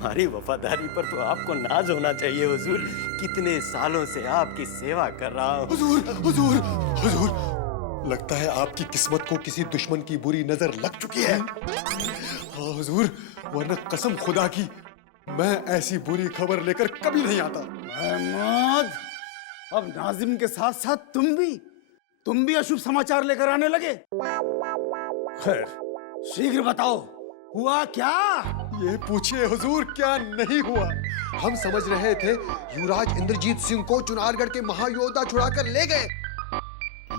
हमारी वफादारी पर तो आपको नाज होना चाहिए हुजूर। कितने सालों से आपकी सेवा कर रहा हूँ। हुजूर, हुजूर, हुजूर, लगता है आपकी किस्मत को किसी दुश्मन की बुरी नजर लग चुकी है। हाँ हुजूर, वरना कसम खुदा की मैं ऐसी बुरी खबर लेकर कभी नहीं आता। अहमद, अब नाजिम के साथ साथ तुम भी अशुभ समाचार लेकर आने लगे। खैर, शीघ्र बताओ, हुआ क्या? ये पूछिए हुजूर, क्या नहीं हुआ। हम समझ रहे थे युवराज इंद्रजीत सिंह को चुनारगढ़ के महायोद्धा छुड़ाकर ले गए,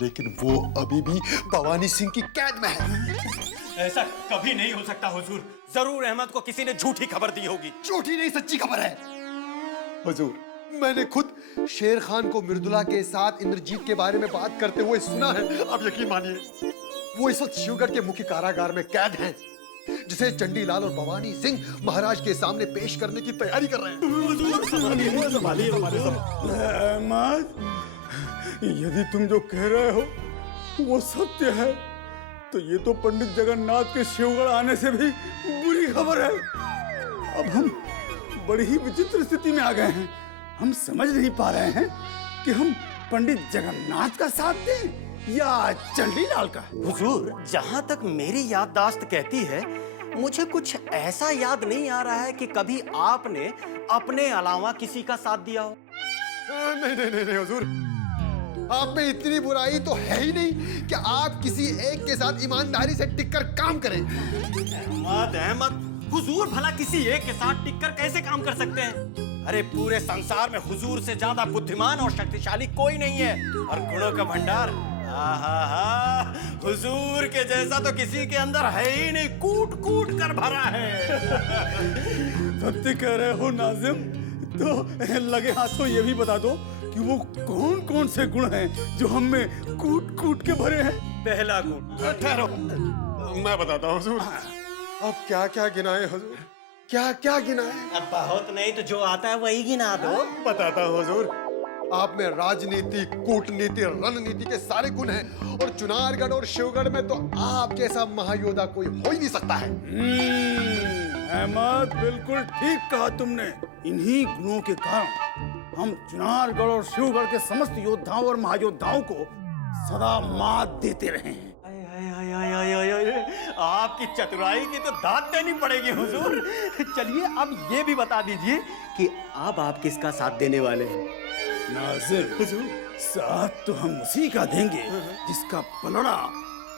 लेकिन वो अभी भी भवानी सिंह की कैद में है। ऐसा कभी नहीं हो सकता हुजूर। जरूर अहमद को किसी ने झूठी खबर दी होगी। झूठी नहीं, सच्ची खबर है हुजूर। मैंने खुद शेर खान को मृदुला के साथ इंद्रजीत के बारे में बात करते हुए सुना है। अब यकीन मानिए, वो इस वक्त शिवगढ़ के मुख्य कारागार में कैद हैं, जिसे चंडीलाल और भवानी सिंह महाराज के सामने पेश करने की तैयारी कर रहे हैं। अहमद, यदि तुम जो कह रहे हो वो सत्य है, तो ये तो पंडित जगन्नाथ के शिवगढ़ आने से भी बुरी खबर है। अब हम बड़ी ही विचित्र स्थिति में आ गए हैं। हम समझ नहीं पा रहे हैं कि हम पंडित जगन्नाथ का साथ दें या चंडीलाल का। हुजूर, जहाँ तक मेरी याददाश्त कहती है, मुझे कुछ ऐसा याद नहीं आ रहा है कि कभी आपने अपने अलावा किसी का साथ दिया हो। नहीं नहीं नहीं नहीं हुजूर, आप में इतनी बुराई तो है ही नहीं कि आप किसी एक के साथ ईमानदारी से टिककर काम करें। अहमद, अहमद, हुजूर भला किसी एक के साथ टिककर कैसे काम कर सकते हैं? अरे पूरे संसार में हुजूर से ज्यादा बुद्धिमान और शक्तिशाली कोई नहीं है, और गुणों का भंडार, हुजूर के जैसा तो किसी के अंदर है ही नहीं, कूट कूट कर भरा है। सत्य कह रहे हो नाजिम? तो लगे हाथों ये भी बता दो कि वो कौन कौन से गुण हैं जो हम में कूट कूट के भरे हैं। पहला गुण, ठहरो, मैं बताता हूँ हुजूर। अब क्या क्या गिनाए हुजूर, क्या क्या गिनाए? अब बहुत नहीं तो जो आता है वही गिना दो। बताता हूँ हुजूर। आप में राजनीति, कूटनीति, रणनीति के सारे गुण हैं, और चुनारगढ़ और शिवगढ़ में तो आप जैसा महायोद्धा कोई हो ही नहीं सकता है। अहमद, बिल्कुल ठीक कहा तुमने। इन्हीं गुणों के कारण हम चुनारगढ़ और शिवगढ़ के समस्त योद्धाओं और महायोद्धाओं को सदा मात देते रहे हैं। आपकी चतुराई की तो दाद देनी पड़ेगी हुजूर। चलिए अब ये भी बता दीजिए कि अब आप किसका साथ देने वाले हैं? नाज़िर हुजूर, साथ तो हम उसी का देंगे जिसका पलड़ा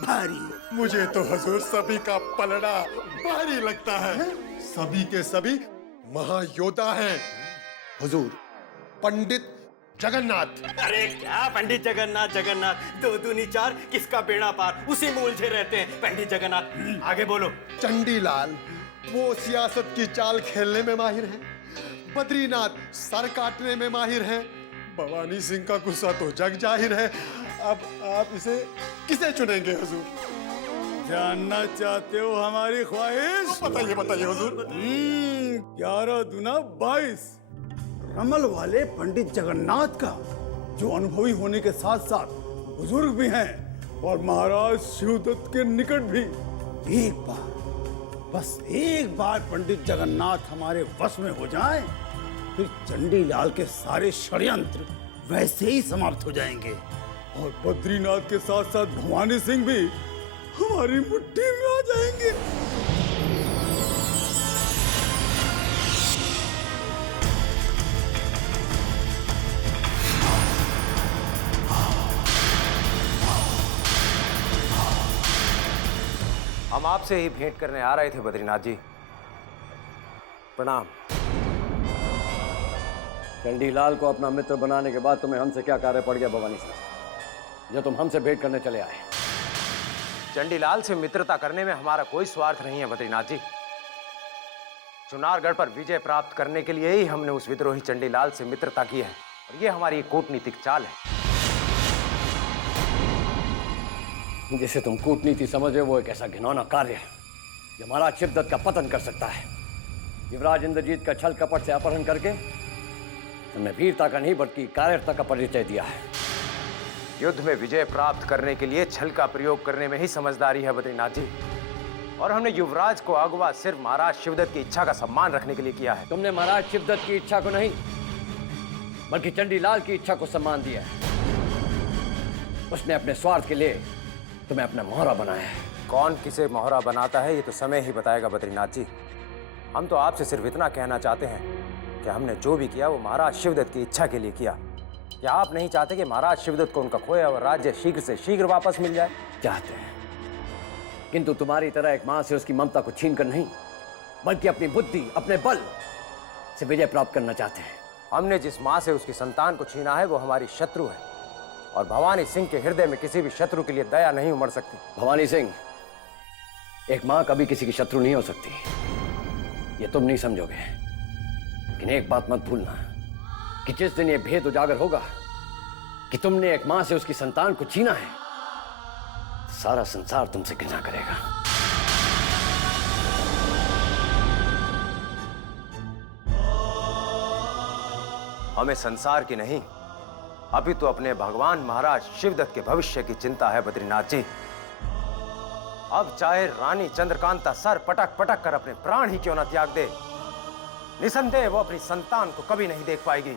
भारी हो। मुझे तो हुजूर सभी का पलड़ा भारी लगता है। सभी के सभी महायोद्धा हैं हुजूर। पंडित जगन्नाथ। अरे क्या पंडित जगन्नाथ, जगन्नाथ, दो दूनी चार, किसका बेड़ा पार, उसी में उलझे रहते हैं। पंडित जगन्नाथ, आगे बोलो। चंडीलाल, वो सियासत की चाल खेलने में माहिर हैं। बद्रीनाथ, सर काटने में माहिर हैं। भवानी सिंह का गुस्सा तो जग जाहिर है। अब आप इसे किसे चुनेंगे हुजूर? जानना चाहते हो हमारी ख्वाहिश? बताइए बताइए हुजूर। 11 दूना 22। रमल वाले पंडित जगन्नाथ का, जो अनुभवी होने के साथ साथ बुजुर्ग भी हैं और महाराज शिवदत्त के निकट भी। एक बार, बस एक बार पंडित जगन्नाथ हमारे वश में हो जाए, फिर चंडीलाल के सारे षड्यंत्र वैसे ही समाप्त हो जाएंगे, और बद्रीनाथ के साथ साथ भवानी सिंह भी हमारी मुट्ठी में आ जाएंगे। हम आपसे ही भेंट करने आ रहे थे बद्रीनाथ जी। प्रणाम। चंडीलाल को अपना मित्र बनाने के बाद तुम्हें हमसे क्या कार्य पड़ गया भवानी सिंह, जो तुम हमसे भेंट करने चले आए? चंडीलाल से मित्रता करने में हमारा कोई स्वार्थ नहीं है बद्रीनाथ जी। चुनारगढ़ पर विजय प्राप्त करने के लिए ही हमने उस विद्रोही चंडीलाल से मित्रता की है, और ये हमारी कूटनीतिक चाल है। जिसे तुम कूटनीति समझे वो एक ऐसा घिनौना कार्य है जो महाराज शिवदत्त का पतन कर सकता है। युवराज इंद्रजीत का छल कपट से अपहरण करके तुमने वीरता का नहीं बल्कि कायरता का परिचय दिया है। युद्ध में विजय प्राप्त करने के लिए छल का प्रयोग करने में ही समझदारी है बद्रीनाथ जी। और हमने युवराज को अगवा सिर्फ महाराज शिवदत्त की इच्छा का सम्मान रखने के लिए किया है। तुमने महाराज शिवदत्त की इच्छा को नहीं, बल्कि चंडीलाल की इच्छा को सम्मान दिया है। उसने अपने स्वार्थ के लिए तुम्हें अपना मोहरा बनाया है। कौन किसे मोहरा बनाता है ये तो समय ही बताएगा बद्रीनाथ जी। हम तो आपसे सिर्फ इतना कहना चाहते हैं कि हमने जो भी किया वो महाराज शिवदत्त की इच्छा के लिए किया। क्या आप नहीं चाहते कि महाराज शिवदत्त को उनका खोया हुआ राज्य शीघ्र से शीघ्र वापस मिल जाए? चाहते हैं, किंतु तुम्हारी तरह एक मां से उसकी ममता को छीन कर नहीं, बल्कि अपनी बुद्धि, अपने बल से विजय प्राप्त करना चाहते हैं। हमने जिस मां से उसकी संतान को छीना है वो हमारी शत्रु है, और भवानी सिंह के हृदय में किसी भी शत्रु के लिए दया नहीं उमड़ सकती। भवानी सिंह, एक मां कभी किसी की शत्रु नहीं हो सकती, ये तुम नहीं समझोगे। लेकिन एक बात मत भूलना कि जिस दिन ये भेद उजागर होगा कि तुमने एक मां से उसकी संतान को छीना है, सारा संसार तुमसे घृणा करेगा। हमें संसार की नहीं, अभी तो अपने भगवान महाराज शिवदत्त के भविष्य की चिंता है बद्रीनाथ जी। अब चाहे रानी चंद्रकांता सर पटक पटक कर अपने प्राण ही क्यों न त्याग दे, निसंदेह वो अपनी संतान को कभी नहीं देख पाएगी।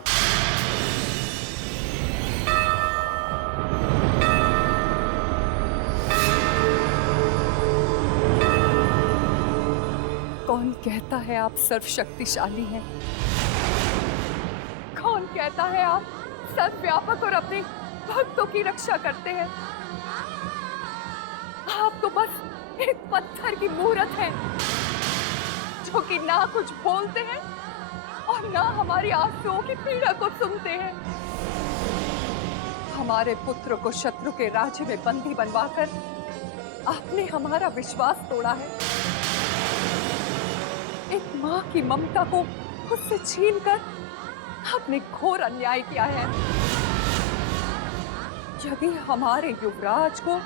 कौन कहता है आप सर्वशक्तिशाली हैं? कौन कहता है आप सर्वव्यापक और अपने भक्तों की रक्षा करते हैं? आप तो बस एक पत्थर की मूर्त हैं, जो कि ना कुछ बोलते हैं और ना हमारी आंसुओं की पीड़ा को सुनते हैं। हमारे पुत्र को शत्रु के राज्य में बंदी बनवाकर आपने हमारा विश्वास तोड़ा है। एक मां की ममता को उससे छीनकर आपने घोर अन्याय किया है। यदि हमारे युवराज को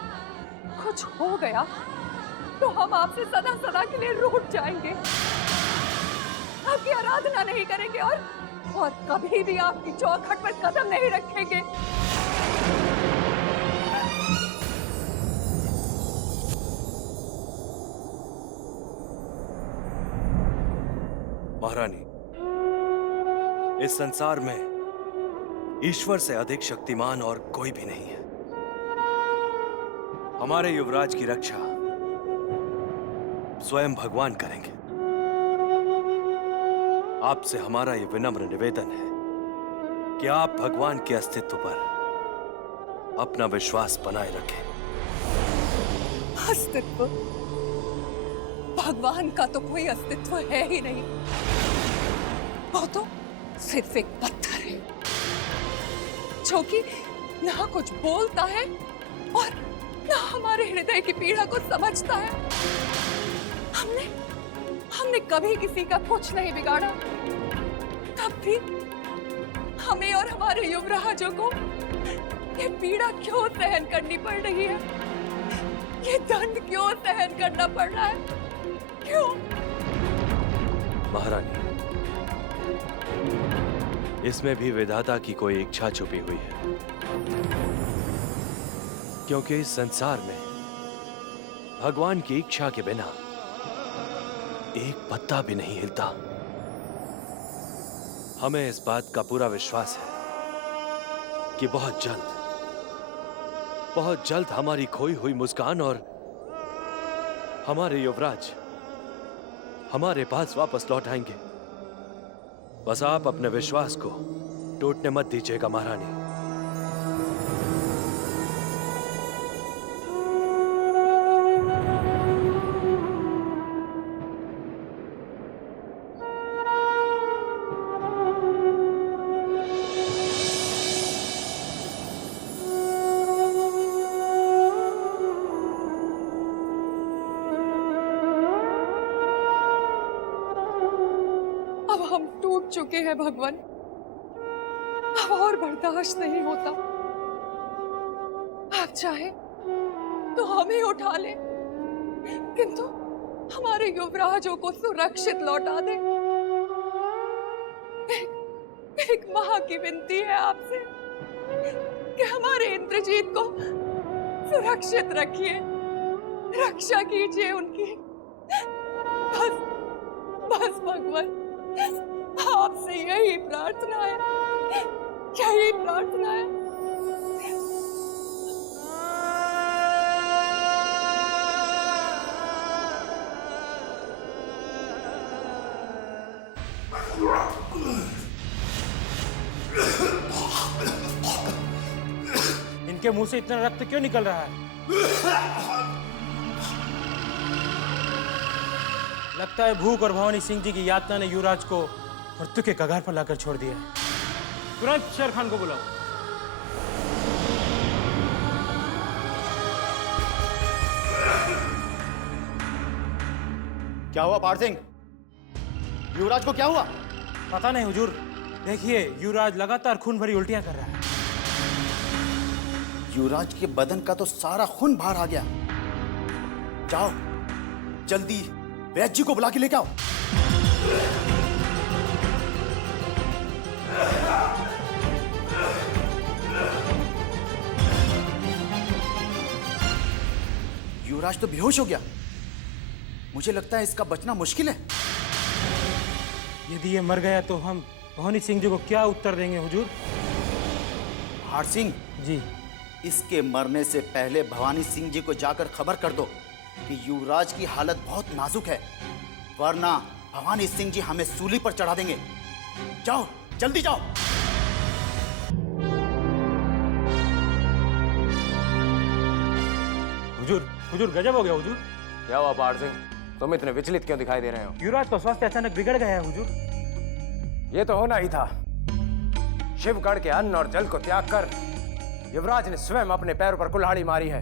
कुछ हो गया तो हम आपसे सदा सदा के लिए रूठ जाएंगे, आपकी आराधना नहीं करेंगे और कभी भी आपकी चौखट पर कदम नहीं रखेंगे। महारानी, इस संसार में ईश्वर से अधिक शक्तिमान और कोई भी नहीं है। हमारे युवराज की रक्षा स्वयं भगवान करेंगे। आपसे हमारा यह विनम्र निवेदन है कि आप भगवान के अस्तित्व पर अपना विश्वास बनाए रखें। अस्तित्व? भगवान का तो कोई अस्तित्व है ही नहीं। वो तो सिर्फ एक पत्थर है, जो कि ना कुछ बोलता है और ना हमारे हृदय की पीड़ा को समझता है। हमने कभी किसी का कुछ नहीं बिगाड़ा, तब भी हमें और हमारे युवराजों को ये पीड़ा क्यों सहन करनी पड़ रही है? ये दंड क्यों सहन करना पड़ रहा है? क्यों? महारानी, इसमें भी विधाता की कोई इच्छा छुपी हुई है, क्योंकि इस संसार में भगवान की इच्छा के बिना एक पत्ता भी नहीं हिलता। हमें इस बात का पूरा विश्वास है कि बहुत जल्द हमारी खोई हुई मुस्कान और हमारे युवराज हमारे पास वापस लौट आएंगे। बस आप अपने विश्वास को टूटने मत दीजिएगा महारानी। अब हम टूट चुके हैं भगवान, अब और बर्दाश्त नहीं होता। आप चाहे तो हमें उठा ले, किंतु हमारे युवराजों को सुरक्षित लौटा दे। एक मां की विनती है आपसे कि हमारे इंद्रजीत को सुरक्षित रखिए, रक्षा कीजिए उनकी। बस बस भगवान, आपसे यही प्रार्थना है, यही प्रार्थना है। इनके मुंह से इतना रक्त क्यों निकल रहा है? लगता है भूख और भवानी सिंह जी की यातना ने युवराज को मृत्यु के कगार पर लाकर छोड़ दिया है। तुरंत शेर खान को बुलाओ। क्या हुआ पार सिंह? युवराज को क्या हुआ? पता नहीं हुजूर, देखिए युवराज लगातार खून भरी उल्टियां कर रहा है। युवराज के बदन का तो सारा खून बाहर आ गया। जाओ जल्दी वैद्य जी को बुला के लेके आओ। युवराज तो बेहोश हो गया। मुझे लगता है इसका बचना मुश्किल है। यदि ये मर गया तो हम भवानी सिंह जी को क्या उत्तर देंगे हुजूर? हार सिंह जी, इसके मरने से पहले भवानी सिंह जी को जाकर खबर कर दो कि युवराज की हालत बहुत नाजुक है, वरना भवानी सिंह जी हमें सूली पर चढ़ा देंगे। जाओ जल्दी जाओ। हुजूर हुजूर गजब हो गया हुजूर। क्या हुआ पार सिंह, तुम इतने विचलित क्यों दिखाई दे रहे हो? युवराज का स्वास्थ्य अचानक बिगड़ गया है हुजूर। ये तो होना ही था। शिवगढ़ के अन्न और जल को त्याग कर युवराज ने स्वयं अपने पैरों पर कुल्हाड़ी मारी है,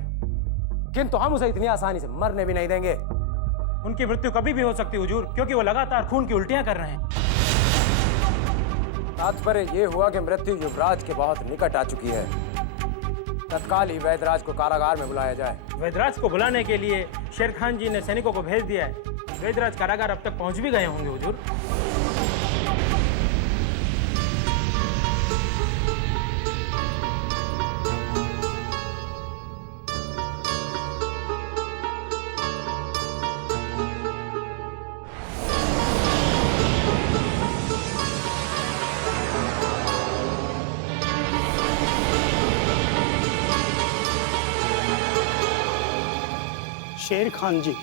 किंतु हम उसे इतनी आसानी से मरने भी नहीं देंगे। उनकी मृत्यु कभी भी हो सकती है हुजूर, क्योंकि वो लगातार खून की उल्टियां कर रहे हैं। तात्पर्य ये हुआ कि मृत्यु युवराज के बहुत निकट आ चुकी है। तत्काल ही वैदराज को कारागार में बुलाया जाए। वैदराज को बुलाने के लिए शेर खान जी ने सैनिकों को भेज दिया है। वैदराज कारागार अब तक पहुंच भी गए होंगे हुजूर। शेर खान जी,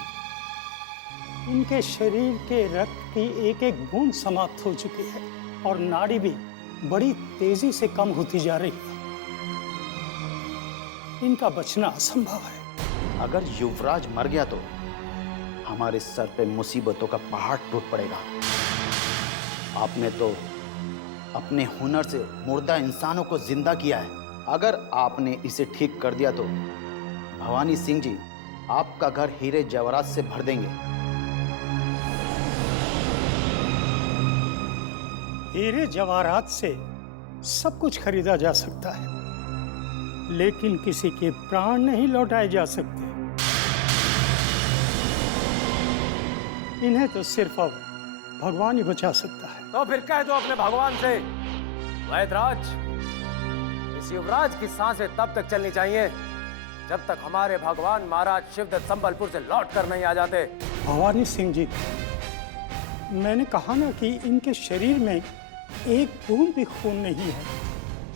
इनके शरीर के रक्त की एक एक बूंद समाप्त हो चुकी है और नाड़ी भी बड़ी तेजी से कम होती जा रही है। इनका बचना असंभव है। अगर युवराज मर गया तो हमारे सर पे मुसीबतों का पहाड़ टूट पड़ेगा। आपने तो अपने हुनर से मुर्दा इंसानों को जिंदा किया है। अगर आपने इसे ठीक कर दिया तो भवानी सिंह जी आपका घर हीरे जवाहरात से भर देंगे। हीरे जवाहरात से सब कुछ खरीदा जा सकता है, लेकिन किसी के प्राण नहीं लौटाए जा सकते। इन्हें तो सिर्फ अब भगवान ही बचा सकता है। तो फिर कह दो अपने भगवान से, वैदराज, इस युवराज की सांसें तब तक चलनी चाहिए जब तक हमारे भगवान महाराज शिवदत्त संबलपुर से लौट कर नहीं आ जाते। भवानी सिंह जी, मैंने कहा ना कि इनके शरीर में एक बूंद भी खून नहीं है।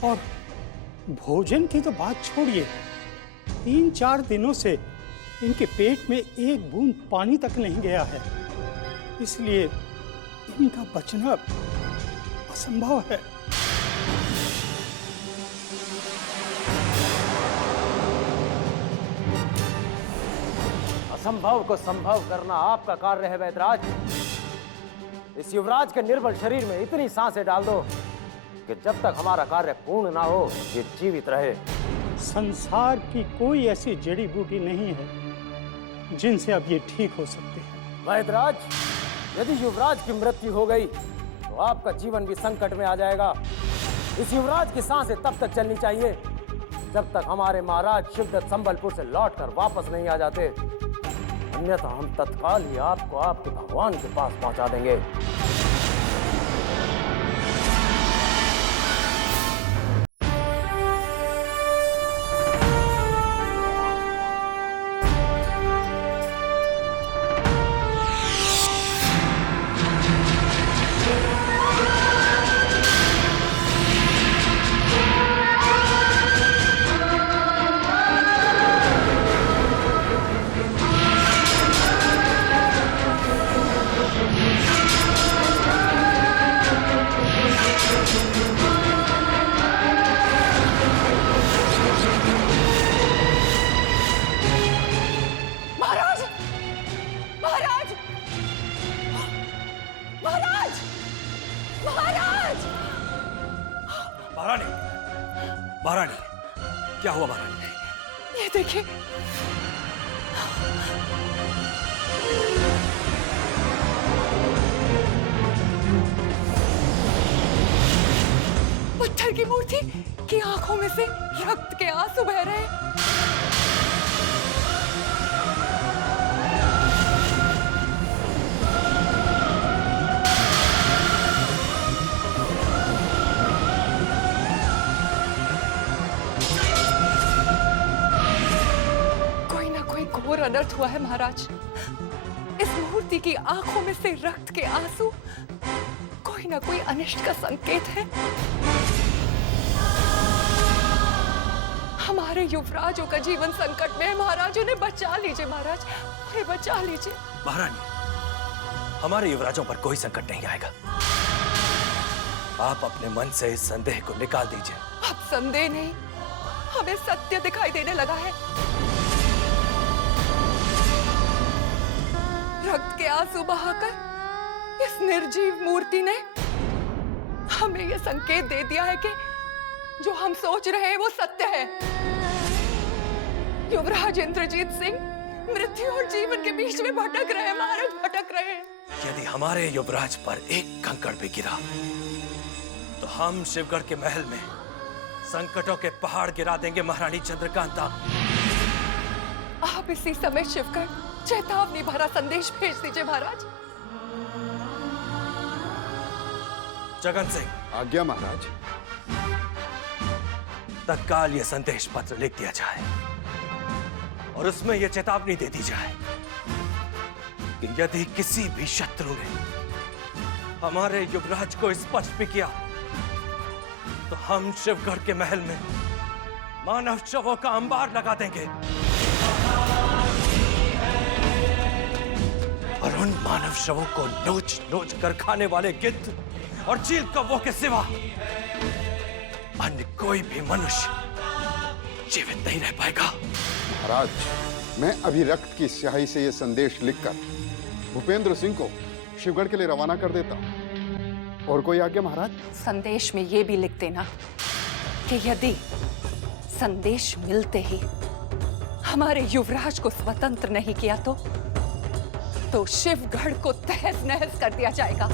और भोजन की तो बात छोड़िए, 3-4 दिनों से इनके पेट में एक बूंद पानी तक नहीं गया है। इसलिए इनका बचना असंभव है। असंभव को संभव करना आपका कार्य है वैदराज। इस युवराज के निर्बल शरीर में इतनी सांसें डाल दो कि जब तक हमारा कार्य पूर्ण ना हो ये जीवित रहे। संसार की कोई ऐसी जड़ी बूटी नहीं है जिनसे अब ये ठीक हो सकते हैं। वैदराज, यदि युवराज की मृत्यु हो गई तो आपका जीवन भी संकट में आ जाएगा। इस युवराज की सांसें तब तक चलनी चाहिए जब तक हमारे महाराज शिवदत्त संबलपुर से लौटकर वापस नहीं आ जाते, अन्यथा हम तत्काल ही आपको आपके भगवान के पास पहुंचा देंगे। क्या हुआ महारानी? ये देखिए, पत्थर की मूर्ति की आंखों में से रक्त के आंसू बह रहे हैं। कोई ना कोई घोर अनर्थ हुआ है महाराज। इस मूर्ति की आंखों में से रक्त के आंसू कोई ना कोई अनिष्ट का संकेत है। हमारे युवराजों का जीवन संकट में है महाराज, उन्हें बचा लीजिए महाराज, उन्हें बचा लीजिए। महारानी, हमारे युवराजों पर कोई संकट नहीं आएगा। आप अपने मन से इस संदेह को निकाल दीजिए। अब संदेह नहीं, हमें सत्य दिखाई देने लगा है। रक्त के आंसू बहाकर इस निर्जीव मूर्ति ने हमें यह संकेत दे दिया है कि जो हम सोच रहे हैं वो सत्य है। युवराज इंद्रजीत सिंह मृत्यु और जीवन के बीच में भटक रहे हैं महाराज, भटक रहे हैं। यदि हमारे युवराज पर एक कंकड़ भी गिरा तो हम शिवगढ़ के महल में संकटों के पहाड़ गिरा देंगे महारानी चंद्रकांता। आप इसी समय शिवगढ़ चेतावनी भरा संदेश भेज दीजिए महाराज। जगन सिंह। आज्ञा महाराज। तत्काल यह संदेश पत्र लिख दिया जाए और उसमें यह चेतावनी दे दी जाए कि यदि किसी भी शत्रु ने हमारे युवराज को स्पर्श भी किया तो हम शिवगढ़ के महल में मानव शवों का अंबार लगा देंगे और उन मानव शवों को नोच नोच कर खाने वाले गिद्ध और चील कौवों के सिवा अन्य कोई भी मनुष्य जीवित नहीं रह पाएगा। महाराज, मैं अभी रक्त की स्याही से यह संदेश लिखकर भूपेंद्र सिंह को शिवगढ़ के लिए रवाना कर देता हूं। और कोई आज्ञा महाराज? संदेश में ये भी लिख देना कि यदि संदेश मिलते ही हमारे युवराज को स्वतंत्र नहीं किया तो शिवगढ़ को तहस नहस कर दिया जाएगा।